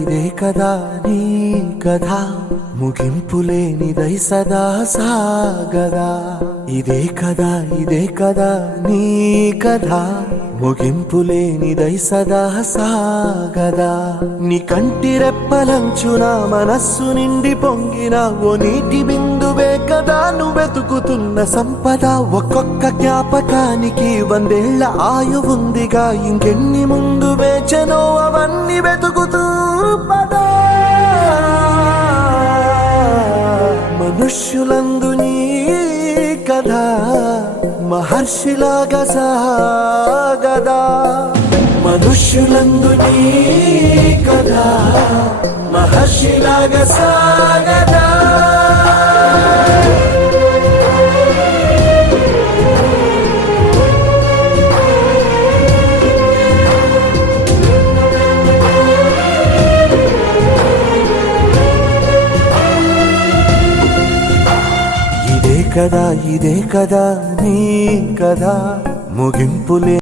ఇదే కదా నీ కథ ముగింపులేనిదై సదా సాగదా ఇదే కదా నీ కథ ముగింపులేనిదై సదా సాగదా నీ కంటి రెప్పలంచున మనస్సు నిండి పొంగిన ఓ నీటి బిందువే కదా నువ్వెతుకుతున్న సంపద ఒక్కొక్క జ్ఞాపకానికి 100 ఏళ్ల ఆయువుందిగా ఇంకెన్ని ముందు వేచనో అవన్నీ వెతుకుతూ పదా మనుష్యులందు నీ కథ మహర్షిలాగా సాగదా మనుష్యులందు నీ కథ మహర్షిలాగా సాగదా ఇదే కదా నీ కథ ముగింపులే